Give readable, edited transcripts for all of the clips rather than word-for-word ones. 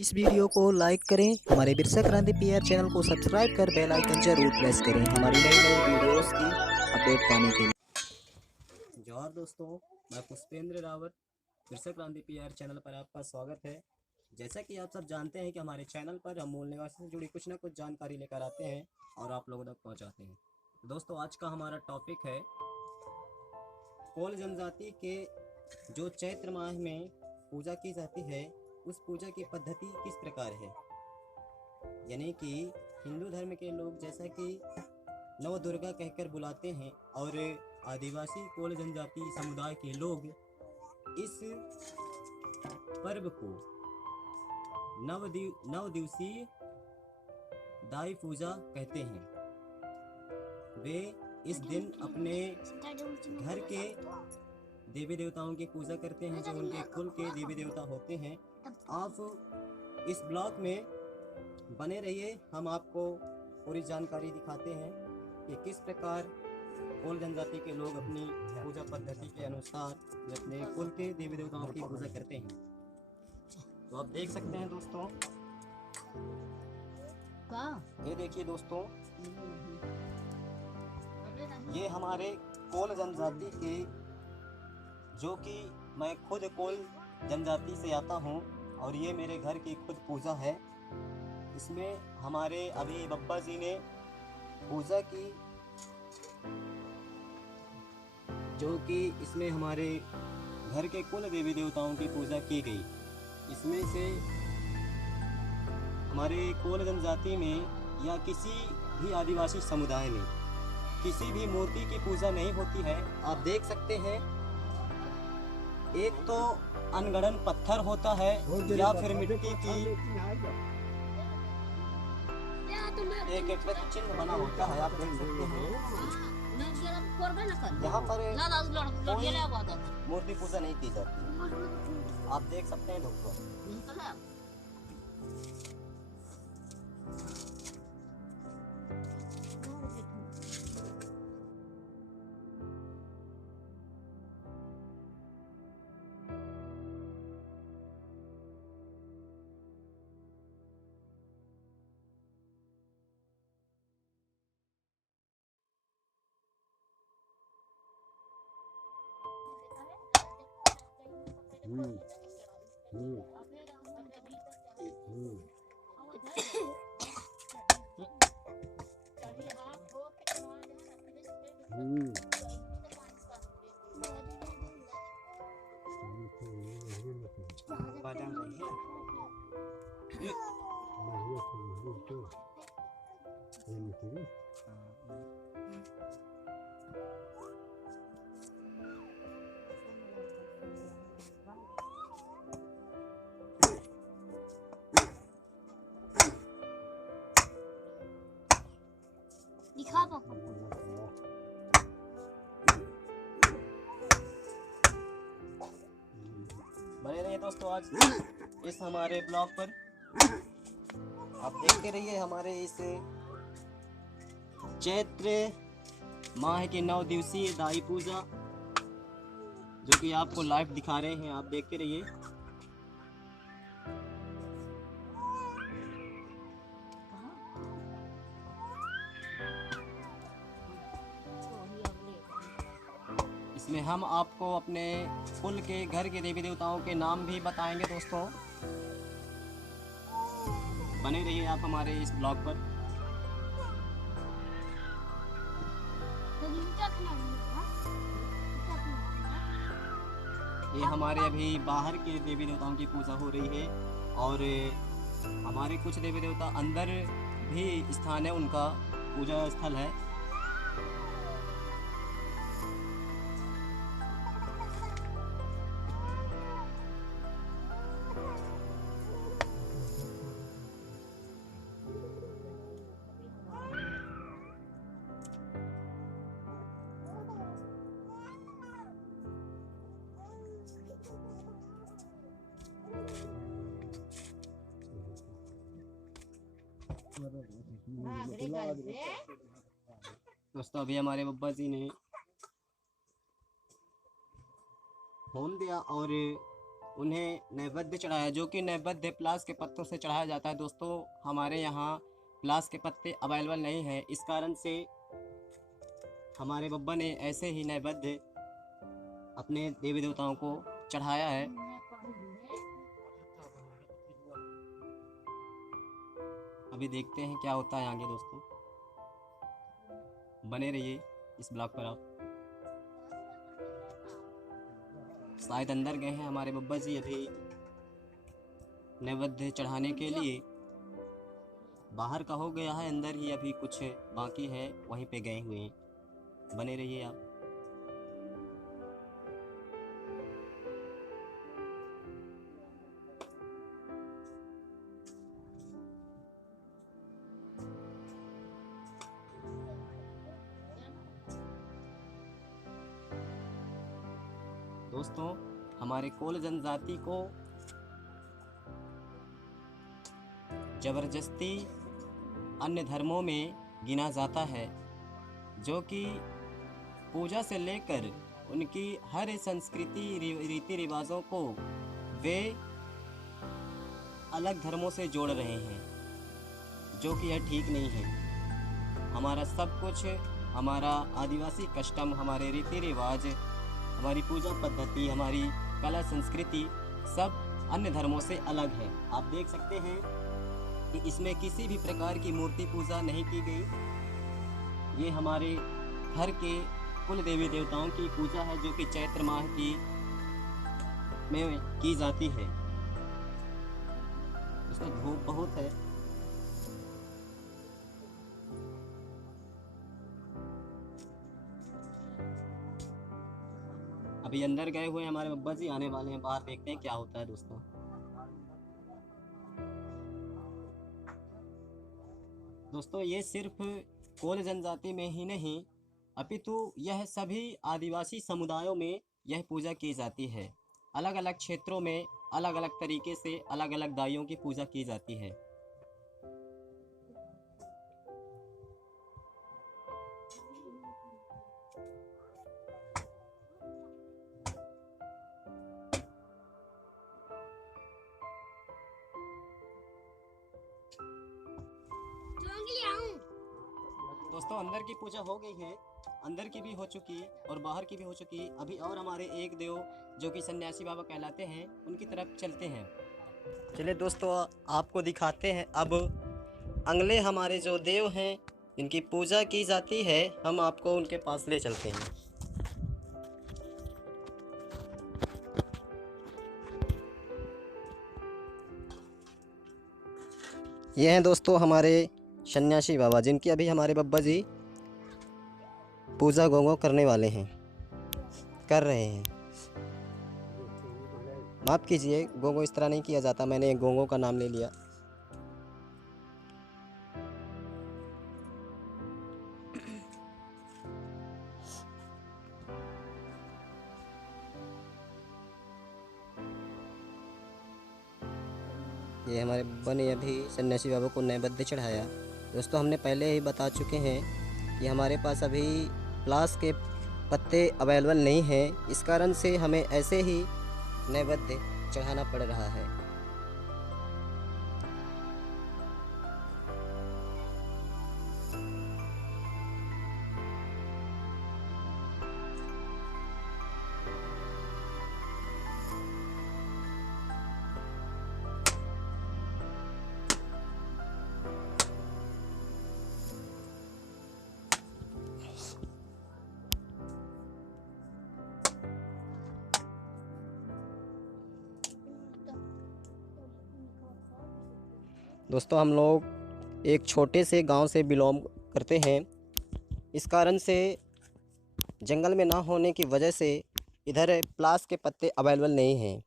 इस वीडियो को लाइक करें, हमारे बिरसा क्रांति पीआर चैनल को सब्सक्राइब कर बेल आइकन जरूर प्रेस करें हमारी नई नई वीडियोस की अपडेट पाने के लिए। जोहार दोस्तों, मैं पुष्पेंद्र रावत बिरसा क्रांति पीआर चैनल पर आपका स्वागत है। जैसा कि आप सब जानते हैं कि हमारे चैनल पर हम मूल निवासी से जुड़ी कुछ ना कुछ जानकारी लेकर आते हैं और आप लोगों तक पहुंचाते हैं। दोस्तों, आज का हमारा टॉपिक है कोल जनजाति के जो चैत्र माह में पूजा की जाती है उस पूजा की पद्धति किस प्रकार है। यानी कि हिंदू धर्म के लोग जैसा कि नव दुर्गा कहकर बुलाते हैं और आदिवासी कोल जनजाति समुदाय के लोग इस पर्व को नव दिवसीय दाई पूजा कहते हैं। वे इस दिन अपने घर के देवी देवताओं की पूजा करते हैं जो उनके कुल के देवी देवता होते हैं। आप इस ब्लॉग में बने रहिए, हम आपको पूरी जानकारी दिखाते हैं कि किस प्रकार कोल जनजाति के लोग अपनी पूजा पद्धति के अनुसार अपने कुल के देवी देवताओं की पूजा करते हैं। तो आप देख सकते हैं दोस्तों, ये देखिए दोस्तों, ये हमारे कोल जनजाति के, जो कि मैं खुद कोल जनजाति से आता हूँ और ये मेरे घर की खुद पूजा है। इसमें हमारे अभी बब्बा जी ने पूजा की, जो कि इसमें हमारे घर के कुल देवी देवताओं की पूजा की गई। इसमें से हमारे कोल जनजाति में या किसी भी आदिवासी समुदाय में किसी भी मूर्ति की पूजा नहीं होती है। आप देख सकते हैं, एक तो अनगढ़न पत्थर होता है या फिर मिट्टी की एक चिन्ह बना होता है। आप देख सकते हैं, यहाँ पर मूर्ति पूजा नहीं की जाती। आप देख सकते हैं दोस्तों, बने रहिए दोस्तों आज इस हमारे ब्लॉग पर। आप देखते रहिए हमारे इस चैत्र माह की 9 दिवसीय दाई पूजा, जो कि आपको लाइव दिखा रहे हैं। आप देखते रहिए। इसमें हम आपको अपने कुल के घर के देवी देवताओं के नाम भी बताएंगे दोस्तों। बने रहिए आप हमारे इस ब्लॉग पर। ये हमारे अभी बाहर के देवी देवताओं की पूजा हो रही है और हमारे कुछ देवी देवता अंदर भी स्थान है, उनका पूजा स्थल है। दोस्तों, अभी हमारे बब्बा जी ने होम दिया और उन्हें नैवेद्य चढ़ाया, जो कि नैवेद्य प्लास के पत्तों से चढ़ाया जाता है। दोस्तों हमारे यहाँ प्लास के पत्ते अवेलेबल नहीं हैं, इस कारण से हमारे बब्बा ने ऐसे ही नैवेद्य अपने देवी देवताओं को चढ़ाया है। अभी देखते हैं क्या होता है आगे। दोस्तों बने रहिए इस ब्लॉग पर आप। शायद अंदर गए हैं हमारे बब्बा जी अभी नैवेद्य चढ़ाने के लिए। बाहर का हो गया है, अंदर ही अभी कुछ बाकी है, वहीं पे गए हुए हैं। बने रहिए आप। दोस्तों हमारे कोल जनजाति को जबरदस्ती अन्य धर्मों में गिना जाता है, जो कि पूजा से लेकर उनकी हर संस्कृति रीति रिवाजों को वे अलग धर्मों से जोड़ रहे हैं, जो कि यह ठीक नहीं है। हमारा सब कुछ, हमारा आदिवासी कस्टम, हमारे रीति रिवाज, हमारी पूजा पद्धति, हमारी कला संस्कृति सब अन्य धर्मों से अलग है। आप देख सकते हैं कि इसमें किसी भी प्रकार की मूर्ति पूजा नहीं की गई। ये हमारे घर के कुल देवी देवताओं की पूजा है, जो कि चैत्र माह में की जाती है। इसमें धूप बहुत है। अभी अंदर गए हुए हमारे बब्बा जी, आने वाले हैं बाहर, देखते हैं क्या होता है। दोस्तों ये सिर्फ कोल जनजाति में ही नहीं, अपितु यह सभी आदिवासी समुदायों में यह पूजा की जाती है। अलग अलग क्षेत्रों में अलग अलग तरीके से अलग अलग दाइयों की पूजा की जाती है। दोस्तों अंदर की पूजा हो गई है, अंदर की भी हो चुकी और बाहर की भी हो चुकी। अभी और हमारे एक देव जो कि सन्यासी बाबा कहलाते हैं, उनकी तरफ चलते हैं। चलिए दोस्तों आपको दिखाते हैं। अब अगले हमारे जो देव हैं, इनकी पूजा की जाती है, हम आपको उनके पास ले चलते हैं। ये हैं दोस्तों हमारे सन्यासी बाबा, जिनकी अभी हमारे बब्बा जी पूजा गोंगो करने वाले हैं, कर रहे हैं। माफ़ कीजिए, गोंगो इस तरह नहीं किया जाता, मैंने गोंगो का नाम ले लिया। ये हमारे बब्बा ने अभी सन्यासी बाबा को नैवेद्य चढ़ाया। दोस्तों हमने पहले ही बता चुके हैं कि हमारे पास अभी प्लास के पत्ते अवेलेबल नहीं हैं, इस कारण से हमें ऐसे ही नैवेद्य चढ़ाना पड़ रहा है। दोस्तों हम लोग एक छोटे से गांव से बिलोंग करते हैं, इस कारण से जंगल में ना होने की वजह से इधर प्लास के पत्ते अवेलेबल नहीं हैं।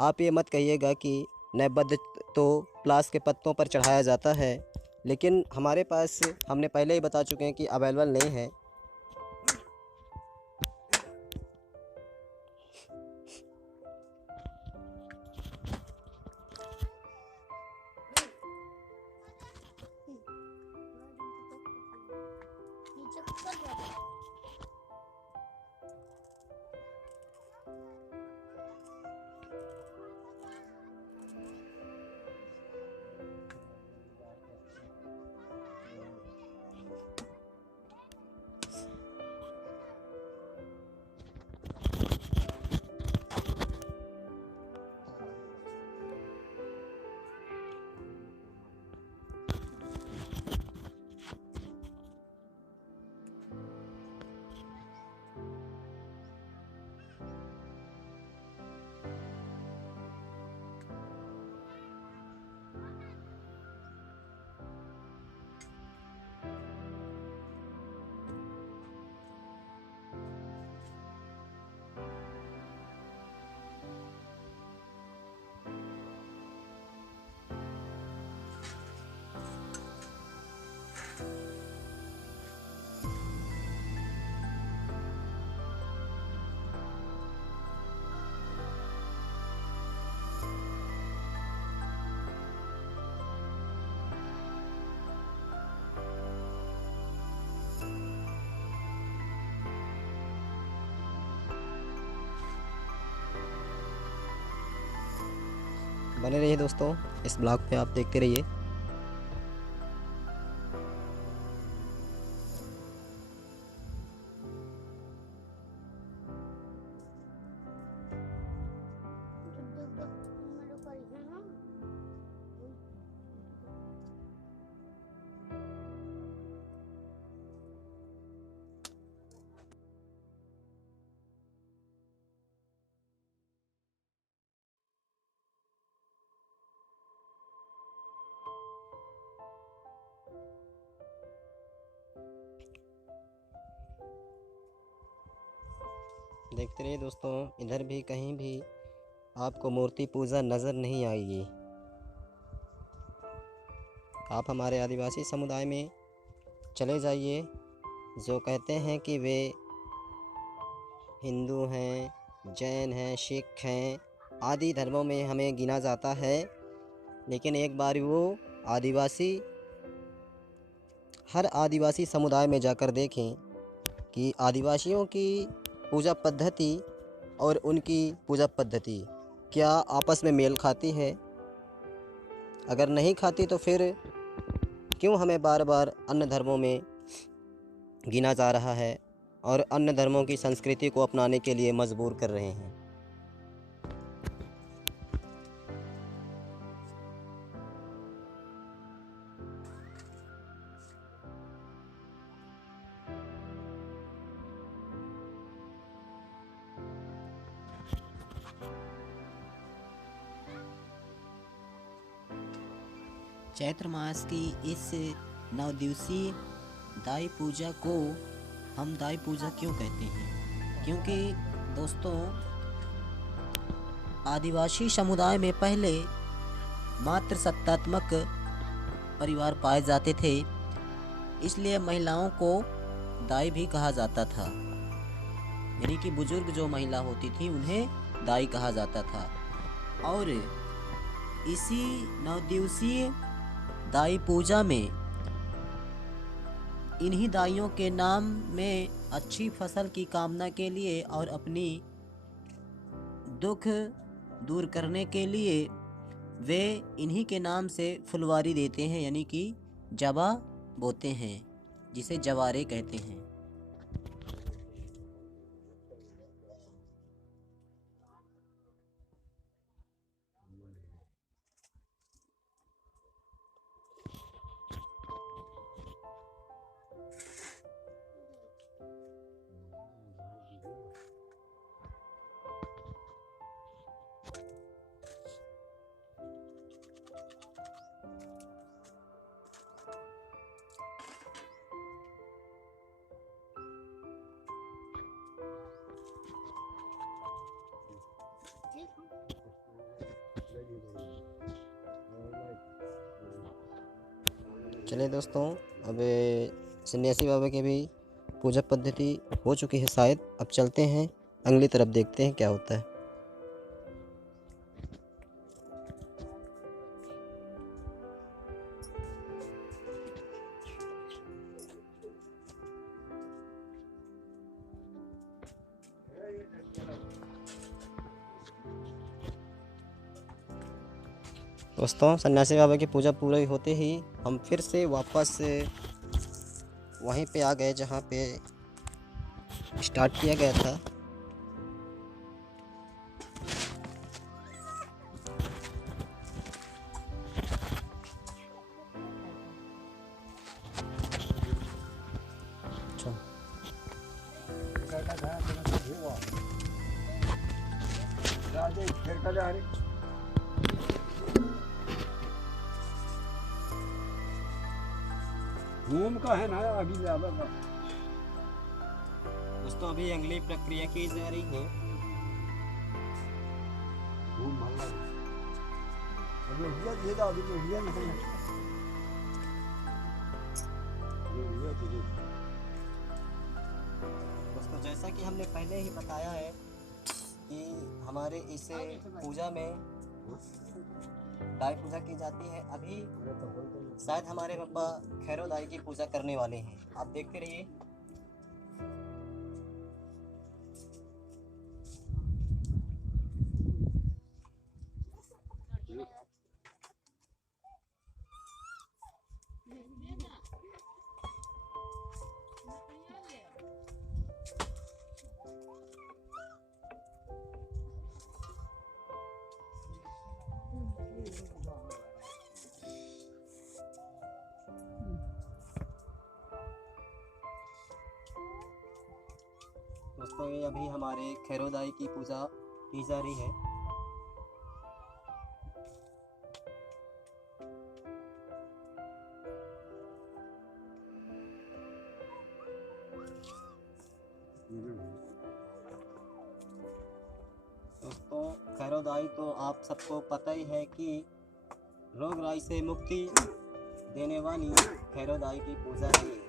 आप ये मत कहिएगा कि नैवेद्य तो प्लास के पत्तों पर चढ़ाया जाता है, लेकिन हमारे पास, हमने पहले ही बता चुके हैं कि अवेलेबल नहीं है। बने रहिए दोस्तों, इस ब्लॉग पे आप देखते रहिए। देखते रहिए दोस्तों, इधर भी कहीं भी आपको मूर्ति पूजा नज़र नहीं आएगी। आप हमारे आदिवासी समुदाय में चले जाइए, जो कहते हैं कि वे हिंदू हैं, जैन हैं, सिख हैं, आदि धर्मों में हमें गिना जाता है, लेकिन एक बार वो आदिवासी हर आदिवासी समुदाय में जाकर देखें कि आदिवासियों की पूजा पद्धति और उनकी पूजा पद्धति क्या आपस में मेल खाती है। अगर नहीं खाती तो फिर क्यों हमें बार बार अन्य धर्मों में गिना जा रहा है और अन्य धर्मों की संस्कृति को अपनाने के लिए मजबूर कर रहे हैं। चैत्र मास की इस 9 दिवसीय दाई पूजा को हम दाई पूजा क्यों कहते हैं? क्योंकि दोस्तों, आदिवासी समुदाय में पहले मात्र सत्तात्मक परिवार पाए जाते थे, इसलिए महिलाओं को दाई भी कहा जाता था। यानी कि बुजुर्ग जो महिला होती थी उन्हें दाई कहा जाता था। और इसी 9 दिवसीय दाई पूजा में इन्हीं दाइयों के नाम में अच्छी फसल की कामना के लिए और अपनी दुख दूर करने के लिए वे इन्हीं के नाम से फुलवारी देते हैं, यानी कि जवा बोते हैं, जिसे जवारे कहते हैं। चलिए दोस्तों, अब सन्यासी बाबा की भी पूजा पद्धति हो चुकी है शायद। अब चलते हैं अगली तरफ, देखते हैं क्या होता है। दोस्तों, सन्यासी बाबा की पूजा पूरी होते ही हम फिर से वापस वहीं पे आ गए जहाँ पे स्टार्ट किया गया था। घूम का है ना अभी ज्यादा। दोस्तों, अभी अगली प्रक्रिया की जा रही है। घूम भागा अभी ये तो अभी ये नहीं है। दोस्तों, जैसा कि हमने पहले ही बताया है कि हमारे इस पूजा में दाई पूजा की जाती है। अभी शायद हमारे पापा खैरो दाई की पूजा करने वाले हैं, आप देखते रहिए। दोस्तों ये अभी हमारे खैरोदाई की पूजा की जा रही है। दोस्तों खैरोदाई तो आप सबको पता ही है कि रोग राई से मुक्ति देने वाली खैरोदाई की पूजा है ये।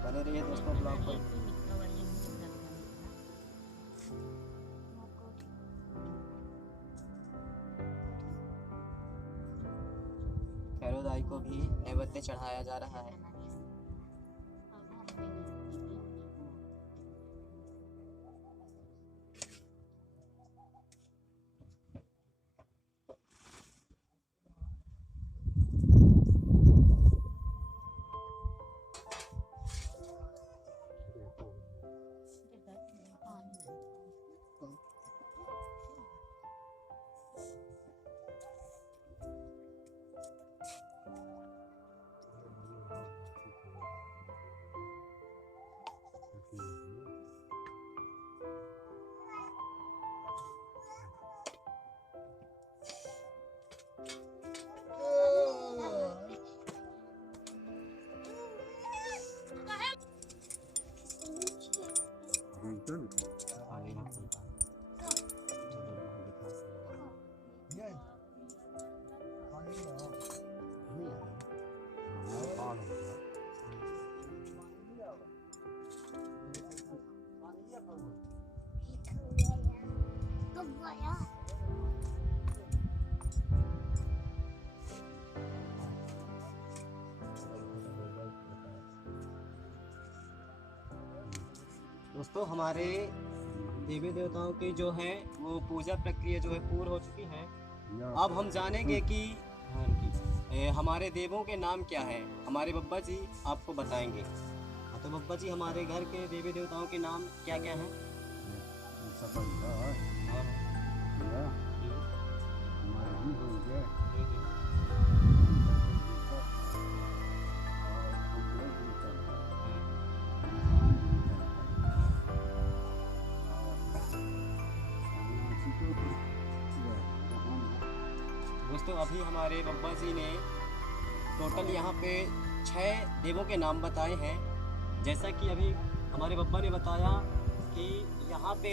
बने रहिए दोस्तों ब्लॉग पर। खैरोदाई को भी नैवेद्य चढ़ाया जा रहा है। दोस्तों हमारे देवी देवताओं की जो है वो पूजा प्रक्रिया जो है पूर्ण हो चुकी है। अब हम जानेंगे कि हमारे देवों के नाम क्या है। हमारे बब्बा जी आपको बताएंगे। तो बब्बा जी हमारे घर के देवी देवताओं के नाम क्या क्या हैं? दोस्तों अभी हमारे बब्बा जी ने टोटल यहाँ पे 6 देवों के नाम बताए हैं। जैसा कि अभी हमारे बब्बा ने बताया कि यहाँ पे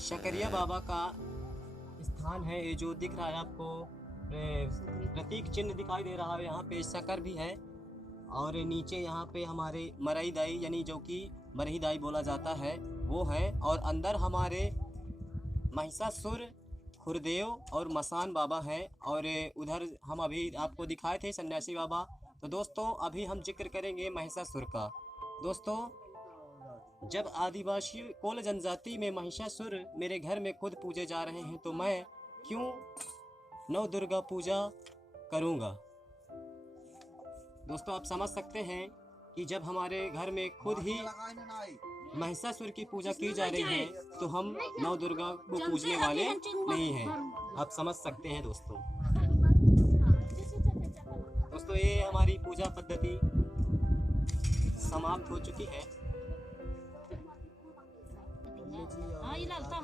शकरिया बाबा का स्थान है। ये जो दिख रहा है आपको प्रतीक चिन्ह दिखाई दे रहा है, यहाँ पे शकर भी है। और नीचे यहाँ पे हमारे मरई दाई यानी जो कि मरही दाई बोला जाता है वो है। और अंदर हमारे महिषासुर, खुरदेव और मसान बाबा हैं। और उधर हम अभी आपको दिखाए थे सन्यासी बाबा। तो दोस्तों अभी हम जिक्र करेंगे महिषासुर का। दोस्तों जब आदिवासी कोल जनजाति में महिषासुर मेरे घर में खुद पूजे जा रहे हैं तो मैं क्यों नव दुर्गा पूजा करूंगा। दोस्तों आप समझ सकते हैं कि जब हमारे घर में खुद ही महिषासुर की पूजा की जा रही है तो हम नव दुर्गा को पूजने वाले नहीं हैं। आप समझ सकते हैं दोस्तों। दोस्तों ये हमारी पूजा पद्धति समाप्त हो चुकी है। हाँ, ये लगता है